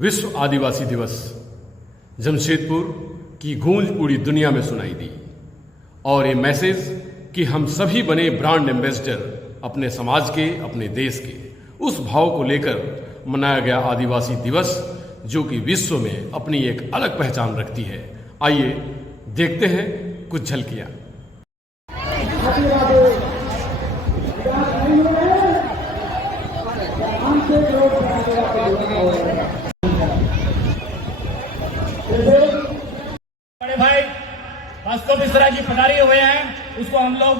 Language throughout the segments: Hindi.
विश्व आदिवासी दिवस जमशेदपुर की गूंज पूरी दुनिया में सुनाई दी और ये मैसेज कि हम सभी बने ब्रांड एम्बेसडर अपने समाज के, अपने देश के, उस भाव को लेकर मनाया गया आदिवासी दिवस जो कि विश्व में अपनी एक अलग पहचान रखती है। आइए देखते हैं कुछ झलकियां। बड़े भाई वास्तव मिश्रा जी पधारे हुए हैं, उसको हम लोग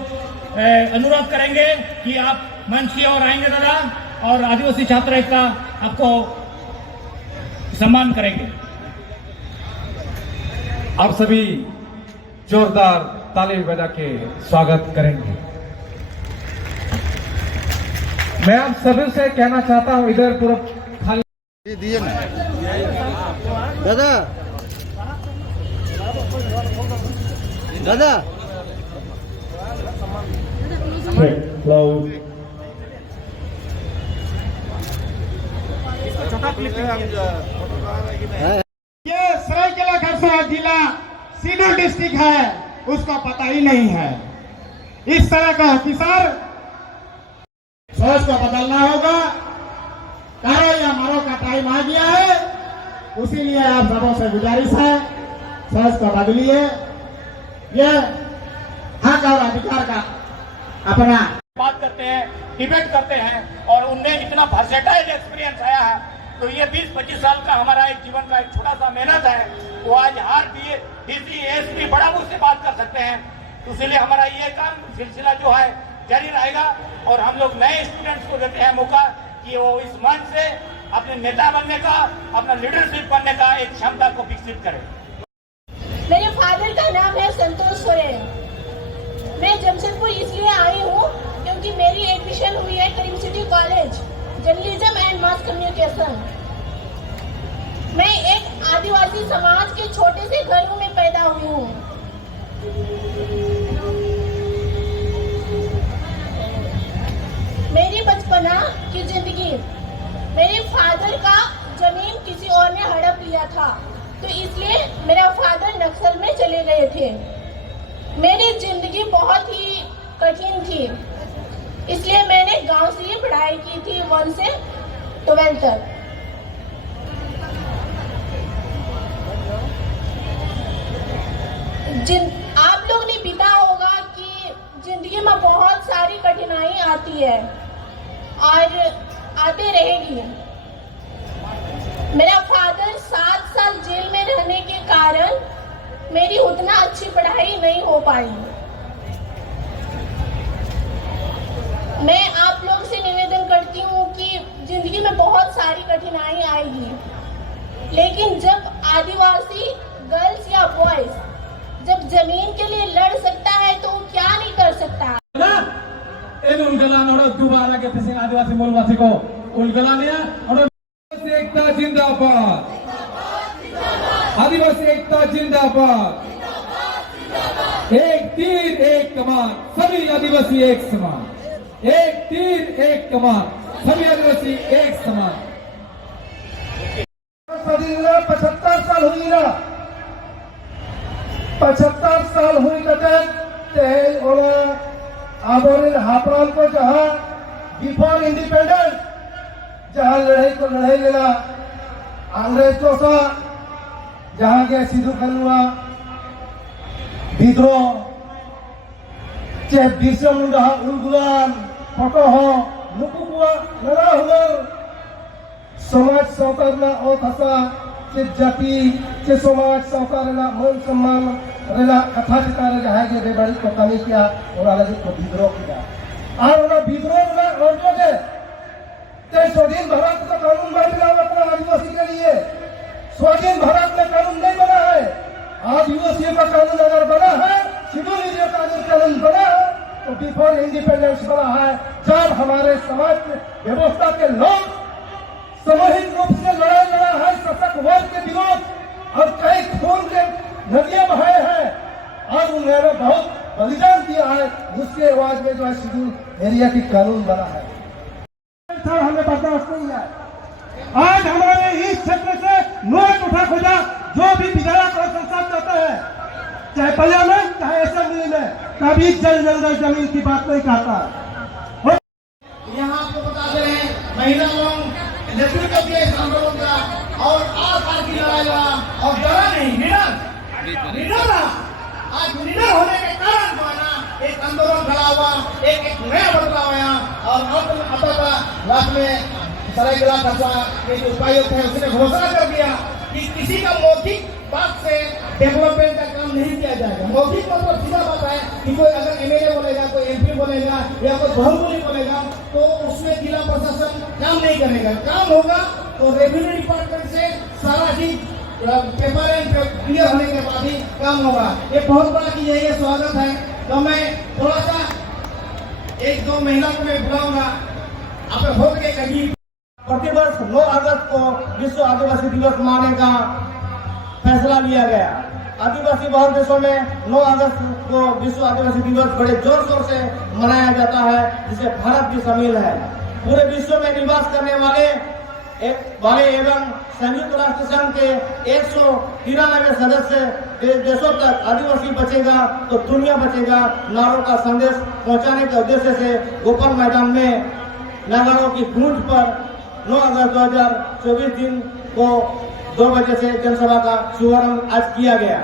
अनुरोध करेंगे कि आप मंच की ओर आएंगे दादा, और आदिवासी छात्र का आपको सम्मान करेंगे। आप सभी जोरदार ताली बजा के स्वागत करेंगे। मैं आप सभी से कहना चाहता हूं, इधर पूरा खाली दिए ना दादा दादा ये सरायकेला खरसावां जिला सीडुल डिस्ट्रिक्ट है, उसका पता ही नहीं है। इस तरह का ऑफिसर सोच को बदलना होगा। कहो या मरो का टाइम आ गया है, उसीलिए आप सबों से गुजारिश है, सोच को बदलिए। ये हक और अधिकार का अपना बात करते हैं, डिबेट करते हैं, और उनमें इतना वर्सेटाइल एक्सपीरियंस आया है। तो ये 20-25 साल का हमारा एक जीवन का एक छोटा सा मेहनत है, वो आज हर डीसी एसपी बड़ा मुझसे बात कर सकते हैं। तो इसलिए हमारा ये काम सिलसिला जो है जारी रहेगा, और हम लोग नए स्टूडेंट्स को देते हैं मौका कि वो इस मंच से अपने नेता बनने का, अपना लीडरशिप बनने का एक क्षमता को विकसित करें। मेरे फादर का नाम है संतोष सोरेन। मैं जमशेदपुर इसलिए आई हूँ क्योंकि मेरी एडमिशन हुई है Karim city college journalism and mass communication. मैं एक आदिवासी समाज के छोटे से घर में पैदा हुई हूँ। मेरी बचपना की जिंदगी, मेरे फादर का जमीन किसी और ने हड़प लिया था, तो इसलिए मेरा फादर नक्सल में चले गए थे। मेरी जिंदगी बहुत ही कठिन थी, इसलिए मैंने गांव से ही पढ़ाई की थी 1 से 12 तक। आप लोग ने पता होगा कि जिंदगी में बहुत सारी कठिनाई आती है और आते रहेगी। मेरा फादर 7 साल जेल में रहने के कारण मेरी उतना अच्छी पढ़ाई नहीं हो पाई। मैं आप लोग से निवेदन करती हूँ कि जिंदगी में बहुत सारी कठिनाई आएगी, लेकिन जब आदिवासी गर्ल्स या बॉयज जब जमीन के लिए लड़ सकता है तो वो क्या नहीं कर सकता। दोबारा के फिर आदिवासी मूलवासी को उलगलाने और एकता जिंदाबाद, आदिवासी एकता जिंदाबाद। एक तीर एक कमान, सभी आदिवासी एक समान। एक तीर एक कमान, सभी आदिवासी एक समान। 75 साल हुई ना, 75 साल हुई आबोरिन हापरान को जहाँ बिफोर इंडिपेंडेंस जहाँ लड़ाई लेना अंग्रेज को सा जहाँ के सिद्धू कनुआ विद्रोह चे बिरसा मुंडा उलगुलान फोटो हो नुकुआ लड़ा हुआ समाज सावतारना और थसा चे जाति चे समाज सावतारना मन सम्मान रेला कथा चितारे जहाँ के बेबड़ी को कमी किया और अलग को विद्रोह किया और उन्हें विद्रोह में और जो दे स्वाधीन भारत का कानून बना अपना आदिवासी के लिए। स्वाधीन भारत में कानून नहीं बना है, आदिवासियों का कानून अगर बना है, शेड्यूल एरिया का अगर कानून बना है तो बिफोर इंडिपेंडेंस बना है। जब हमारे समाज में व्यवस्था के लोग सामूहिक रूप से लड़ाई लड़ा है शासक वर्ग के विरोध और कई खून के नदियां बहाए हैं और उन्होंने बहुत बलिदान दिया है, उसके आवाज में जो है शेड्यूल एरिया की कानून बना है। हमें बर्दाश्त नहीं है। आज हमारे इस क्षेत्र से नोट उठा खोजा जो भी विधायक और संसद चाहते हैं, चाहे पार्लियामेंट चाहे असेंबली में, कभी जल जंगल जमीन की बात नहीं कहता। यहाँ आपको बता दे रहे हैं महिला लोग नेतृत्व के इस आंदोलन का और आस-पास की लड़ाई लड़ा और डरा नहीं, निडर रहा। आज निडर होने के कारण जो है ना एक आंदोलन खड़ा हुआ, एक नया बदलाव आया और रात में सरायकेला खरसावां के जो उपायुक्त है उसने घोषणा कर दिया कि किसी का मौखिक बात से डेवलपमेंट का काम नहीं किया जाएगा। मौखिक मतलब सीधा बात है कि कोई अगर एमएलए बोलेगा, कोई एमपी बोलेगा या कोई बहुमूल्य बोलेगा तो उसमें जिला प्रशासन काम नहीं करेगा। काम होगा तो रेवेन्यू डिपार्टमेंट से सारा चीज पेपर एंड क्लियर होने के बाद ही काम होगा। ये बहुत बड़ा चीज है, ये स्वागत है। तो मैं थोड़ा सा एक दो महिला को मैं बुलाऊंगा, आप हो गए कहीं। प्रतिवर्ष 9 अगस्त को विश्व आदिवासी दिवस मनाने का फैसला लिया गया। आदिवासी बहुल देशों में 9 अगस्त को विश्व आदिवासी दिवस बड़े जोर शोर से मनाया जाता है, जिसे भारत भी शामिल है। पूरे विश्व में निवास करने वाले एवं संयुक्त राष्ट्र संघ के 193 सदस्य देशों तक आदिवासी बचेगा तो दुनिया बचेगा नारों का संदेश पहुंचाने के उद्देश्य से गोपाल मैदान में नागारों की गूंज पर 9 अगस्त 2024 दिन को 2 बजे से जनसभा का शुभारंभ आज किया गया।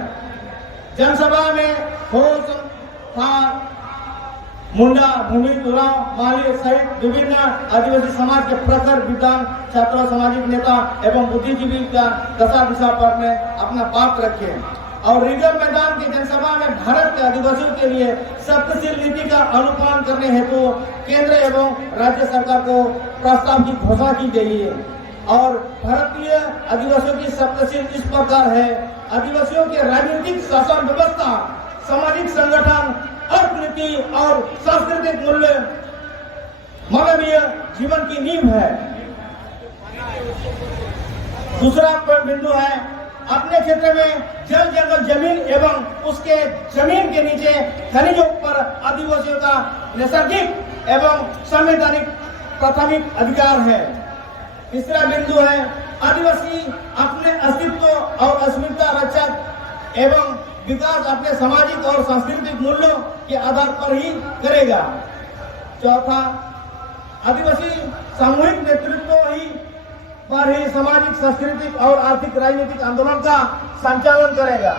जनसभा में होस था मुंडा, भूमि, तुराव, माली सहित विभिन्न आदिवासी समाज के प्रखर विद्वान, छात्र, सामाजिक नेता एवं बुद्धिजीवी का दशा दिशा पर में अपना बात रखे और रीगल मैदान की जनसभा में भारत के आदिवासियों के लिए सप्तशील नीति का अनुपालन करने हेतु केंद्र एवं राज्य सरकार को प्रस्ताव की घोषणा की गई है। और भारतीय आदिवासियों की सप्तशील इस प्रकार है: आदिवासियों के राजनीतिक शासन व्यवस्था, सामाजिक संगठन, अर्थनीति और सांस्कृतिक मूल्य मानवीय जीवन की नींव है। दूसरा बिंदु है अपने क्षेत्र में जल जंगल जमीन एवं उसके जमीन के नीचे खनिजों पर आदिवासियों का नैसर्गिक एवं संवैधानिक प्राथमिक अधिकार है। तीसरा बिंदु है आदिवासी अपने अस्तित्व और अस्मिता रक्षक एवं विकास अपने सामाजिक और सांस्कृतिक मूल्यों के आधार पर ही करेगा। चौथा, आदिवासी सामूहिक नेतृत्व पर ही सामाजिक, सांस्कृतिक और आर्थिक राजनीतिक आंदोलन का संचालन करेगा।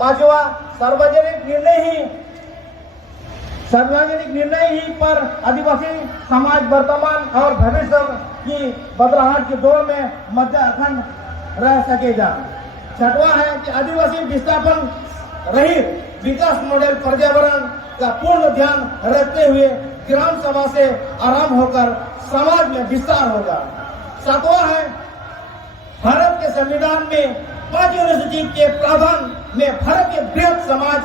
पांचवा, सार्वजनिक निर्णय ही पर आदिवासी समाज वर्तमान और भविष्य की बदलाहट के दौर में मध्य अखंड रह सकेगा। छठवां है कि आदिवासी विस्थापन रहित विकास मॉडल पर्यावरण का पूर्ण ध्यान रखते हुए ग्राम सभा से आराम होकर समाज में विस्तार होगा। सातवां है भारत के संविधान में 5 अनुसूची के प्रावधान में भारत के बृहद समाज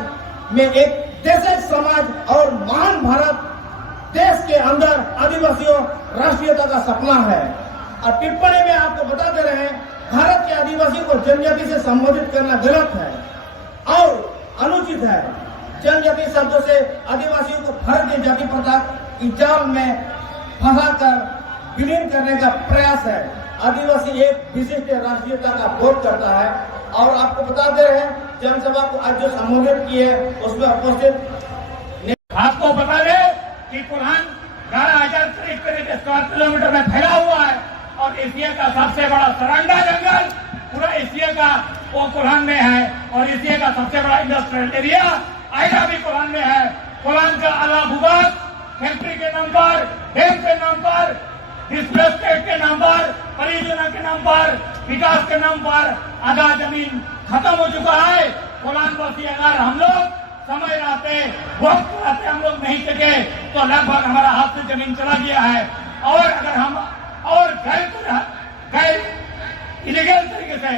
में एक देश समाज और महान भारत देश के अंदर आदिवासियों राष्ट्रीयता का सपना है। और टिप्पणी में आपको बता दे रहे हैं, भारत के आदिवासी को जनजाति से संबोधित करना गलत है और अनुचित है। जनजाति शब्दों से आदिवासियों को भारतीय जाति प्रथा की जाल में फंसाकर विलीन करने का प्रयास है। आदिवासी एक विशिष्ट राष्ट्रीयता का बोध करता है। और आपको बता दे रहे हैं, जनसभा को आज जो संबोधित किए उसमें उपस्थित आपको बता दें कि कुरान 11,000 करीब स्क्वायर किलोमीटर में फैला हुआ है और एशिया का सबसे बड़ा सरंडा जंगल पूरा एशिया का वो कुरान में है और एशिया का सबसे बड़ा इंडस्ट्रियल एरिया आयरा भी कुरान में है। कुरान का आला भूभाग फैक्ट्री के नाम पर, डैम के नाम पर, डिस्प्लेस स्टेट के नाम पर, परियोजना के नाम पर, विकास के नाम पर आधा जमीन खत्म हो चुका है। कुरान वासी अगर हम लोग समय रहते, वक्त रहते हम लोग नहीं सके तो लगभग हमारा हाथ से जमीन चला गया है। और अगर हम और गैर इलीगल तरीके से,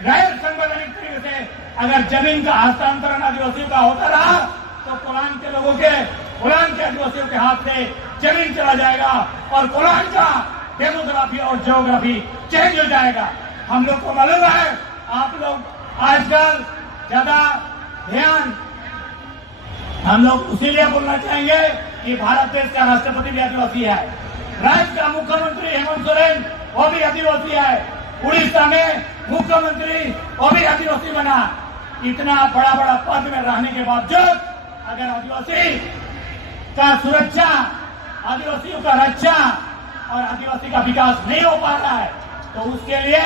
गैर संवैधानिक तरीके से अगर जमीन का हस्तांतरण आदिवासियों का होता रहा तो कुरान के लोगों के, कुरान के आदिवासियों के हाथ से जमीन चला जाएगा और कुरान का डेमोग्राफी और ज्योग्राफी चेंज हो जाएगा। हम लोग को मालूम है, आप लोग आजकल ज्यादा ध्यान हम लोग इसीलिए बोलना चाहेंगे कि भारत देश का राष्ट्रपति भी आदिवासी है। राज्य का मुख्यमंत्री हेमंत सोरेन वो भी आदिवासी है। उड़ीसा में मुख्यमंत्री वो भी आदिवासी बना। इतना बड़ा बड़ा पद में रहने के बावजूद अगर आदिवासी का सुरक्षा, आदिवासियों का रक्षा और आदिवासी का विकास नहीं हो पा रहा है तो उसके लिए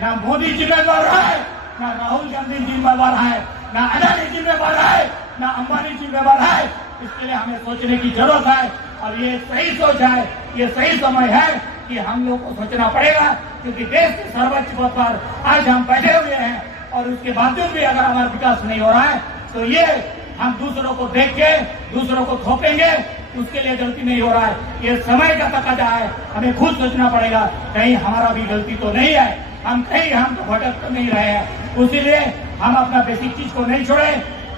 ना मोदी जिम्मेवार है, ना राहुल गांधी जिम्मेवार है, ना अदानी जिम्मेवार है, ना अंबानी जिम्मेवार है। इसके लिए हमें सोचने की जरूरत है और ये सही सोच है, ये सही समय है कि हम लोग को सोचना पड़ेगा, क्योंकि देश के सर्वोच्च पद पर आज हम बैठे हुए हैं और उसके बावजूद भी अगर हमारा विकास नहीं हो रहा है तो ये हम दूसरों को देख के दूसरों को थोपेंगे, उसके लिए गलती नहीं हो रहा है। ये समय का तकाजा है, हमें खुद सोचना पड़ेगा कहीं हमारा भी गलती तो नहीं है, हम तो भटक तो नहीं रहे हैं। उसीलिए हम अपना बेसिक चीज को नहीं छोड़े।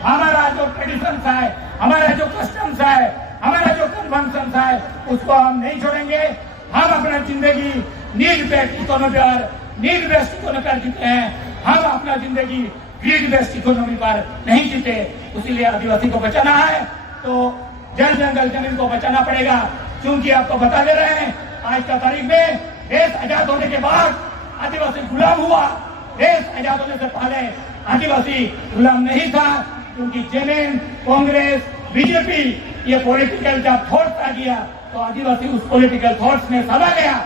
हमारा जो ट्रेडिशन है, हमारा जो कस्टम्स है, हमारा जो कन्वेंशन है, उसको हम नहीं छोड़ेंगे। हम अपना जिंदगी नीड बेस्ड इकोनॉमी पर जीते हैं। हम अपना जिंदगी ग्रीड बेस्ड इकोनॉमी पर नहीं जीते। इसीलिए आदिवासी को बचाना है तो जल जंगल जमीन को बचाना पड़ेगा। क्योंकि आपको बता दे रहे हैं, आज का तारीख में देश आजाद होने के बाद आदिवासी गुलाम हुआ। देश आजाद होने से पहले आदिवासी गुलाम नहीं था, क्योंकि जेएमएम, कांग्रेस, बीजेपी ये पॉलिटिकल जब थॉट्स आ गया तो आदिवासी उस पॉलिटिकल थॉट्स में समा गया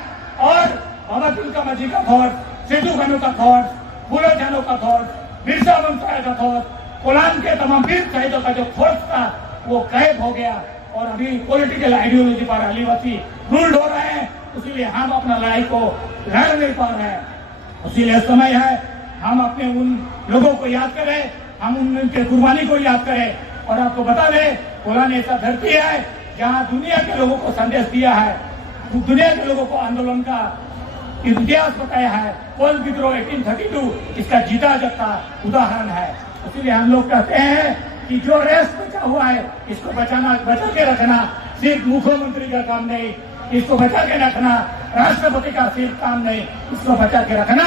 और बाबा तिलका मांझी का थॉट, सिद्धू कान्हू का थॉट, फूलो झानो का थॉट, बिरसा मुंडा का थॉट, कोलान के तमाम वीर शहीदों का जो थॉट था वो गायब हो गया और अभी पॉलिटिकल आइडियोलॉजी पर आदिवासी रूल्ड हो रहे हैं। इसीलिए हम अपना लड़ाई को लड़ नहीं पा रहे हैं। इसीलिए समय है हम अपने उन लोगों को याद करें, हम उनके कुर्बानी को याद करें। और आपको बता दें, कोलान ऐसा धरती है जहां दुनिया के लोगों को संदेश दिया है, दुनिया के लोगों को आंदोलन का इतिहास बताया है। कोल विद्रोह 1832 इसका जीता जागता उदाहरण है। इसीलिए हम लोग कहते हैं कि जो रेस बचा हुआ है इसको बचा के रखना सिर्फ मुख्यमंत्री का काम नहीं, इसको बचा के रखना राष्ट्रपति का सिर्फ काम नहीं, इसको बचा के रखना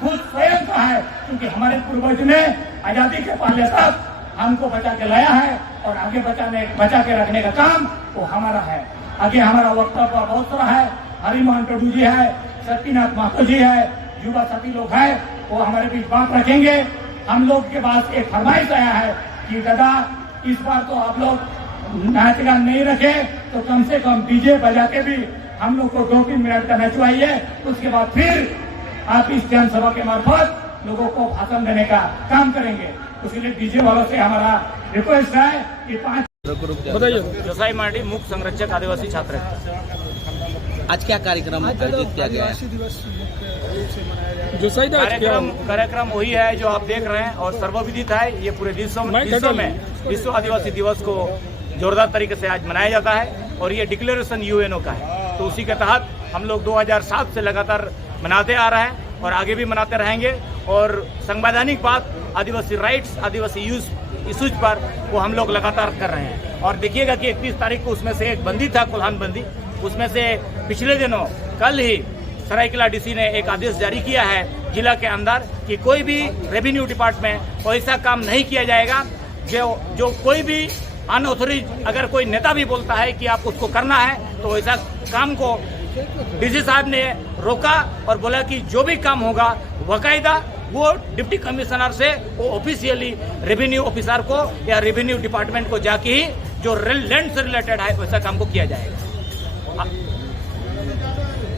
खुद स्वयं का है। क्योंकि हमारे पूर्वज ने आजादी के पहले तक हमको बचा के लाया है और आगे बचा के रखने का काम वो हमारा है। आगे हमारा वक्तव्य बहुत सारा है। हरिमोहन टोडू जी है, शक्तिनाथ महतो जी है, युवा साथी लोग है, वो हमारे बीच बात रखेंगे। हम लोग के पास एक फरमाइश आया है कि दादा इस बार तो आप लोग नाच गान नहीं रखे तो कम से कम डीजे बजा के भी हम लोग को 2-3 मिनट का नचवाइए। उसके बाद फिर आप इस जनसभा के मार्फत लोगों को भाषण देने का काम करेंगे। इसलिए डीजे वालों से हमारा रिक्वेस्ट है कि 5 जोसाई मार्डी मुख्य संरक्षक आदिवासी छात्र। आज क्या कार्यक्रम आयोजित किया गया है? कार्यक्रम वही है जो आप देख रहे हैं और सर्वविदित है। ये पूरे विश्व में विश्व आदिवासी दिवस को जोरदार तरीके से आज मनाया जाता है और ये डिक्लेरेशन यूएनओ का है। तो उसी के तहत हम लोग 2007 से लगातार मनाते आ रहे हैं और आगे भी मनाते रहेंगे। और संवैधानिक बात आदिवासी राइट्स, आदिवासी इश्यूज पर वो हम लोग लगातार कर रहे हैं। और देखिएगा कि 31 तारीख को उसमें से एक बंदी था, कोल्हान बंदी, उसमें से पिछले दिनों कल ही सरायकेला डीसी ने एक आदेश जारी किया है जिला के अंदर कि कोई भी रेवेन्यू डिपार्टमेंट ऐसा काम नहीं किया जाएगा जो कोई भी अनऑथोराइज अगर कोई नेता भी बोलता है कि आप उसको करना है तो ऐसा काम को डीसी साहब ने रोका और बोला कि जो भी काम होगा बाकायदा वो डिप्टी कमिश्नर से वो ऑफिशियली रेवेन्यू ऑफिसर को या रेवेन्यू डिपार्टमेंट को जाके ही जो लैंड से रिलेटेड है वैसा काम को किया जाएगा।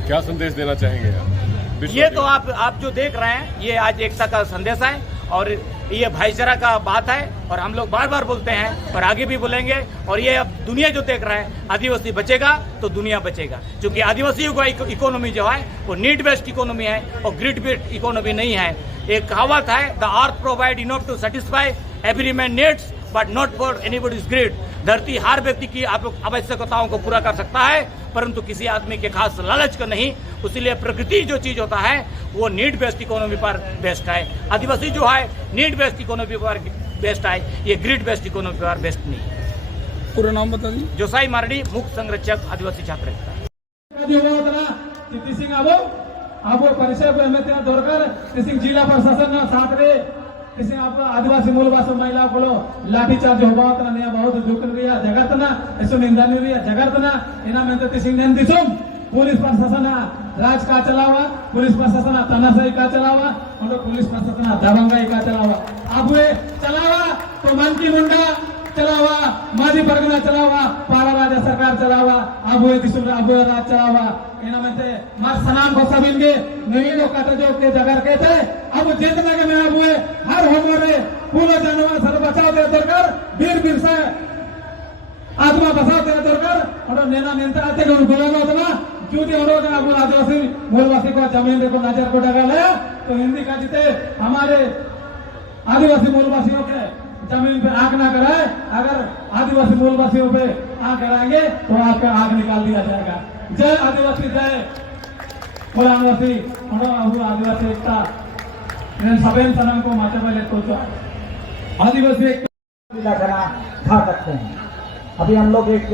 क्या संदेश देना चाहेंगे आप? ये तो आप जो देख रहे हैं ये आज एकता का संदेश है और ये भाईचारा का बात है और हम लोग बार बार बोलते हैं और आगे भी बोलेंगे। और ये अब दुनिया जो देख रहा है, आदिवासी बचेगा तो दुनिया बचेगा। क्योंकि आदिवासियों का इकोनॉमी जो है वो नीड बेस्ड इकोनॉमी है और ग्रिड बेस्ड इकोनॉमी नहीं है। एक कहावत है, the earth provide enough to satisfy every man needs but not for anybody's greed. धरती हर व्यक्ति की आवश्यकताओं को पूरा कर सकता है परंतु किसी आदमी के खास लालच का नहीं। इसीलिए प्रकृति जो चीज होता है वो नीड बेस्ड इकोनॉमी पर बेस्ड है। आदिवासी जो है नीड बेस्ड इकोनॉमी पर बेस्ड है, ये ग्रिड बेस्ड इकोनॉमी पर बेस्ड नहीं। पूरा नाम बता दी। जोसाई मार्डी मुख्य संरक्षक आदिवासी छात्र। परिचय दरकार जिला प्रशासन साथ रे किसी आप आदिवासी मूल महिला को लाठीचार्ज होगा बहुत दुख जगतना ऐसा निंदा जगतना पुलिस प्रशासन राज का चलावा, पुलिस प्रशासन तानाशाही का चलावा, और पुलिस प्रशासन दबंगाई का चलावा। अब वे चलावा तो मानकी मुंडा चलावा, माजी परगना चलावा, पारा राजा सरकार चलावा, अब वे दिशुल अब राज चलावा। इनमें मार सनाम को सब इनके निविदों का जो के जगह के थे, अब जितना के में अब वे हर हमारे पूरा जानवर सर बचाव दे दरकार वीर बिरसा आत्मा बसाव दे दरकार और नेना नेता आते को गुलाम होता क्योंकि उन्होंने अब आदिवासी मूलवासी को जमीन को नजर को डगा लिया तो हिंदी का जीते हमारे आदिवासी मूलवासियों के जमीन पे आग ना कराए। अगर आदिवासी मूलवासियों पे आग कराएंगे तो आपका आग निकाल दिया जाएगा। जय आदिवासी, जय बोल आदिवासी, आदिवासी एकता सबेन सनम को माचे पहले तो आदिवासी मिला खाना खा सकते हैं। अभी हम लोग एक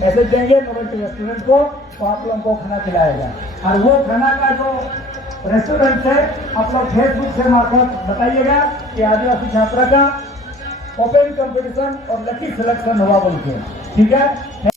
मैसेज देंगे नोवेल्टी रेस्टोरेंट को, तो आप लोगों को खाना खिलाएगा। और वो खाना का जो रेस्टोरेंट है आप लोग फेसबुक से मार्फत बताइएगा कि आदिवासी छात्रा का ओपन कंपटीशन और लकी सिलेक्शन हुआ बोल के, ठीक है।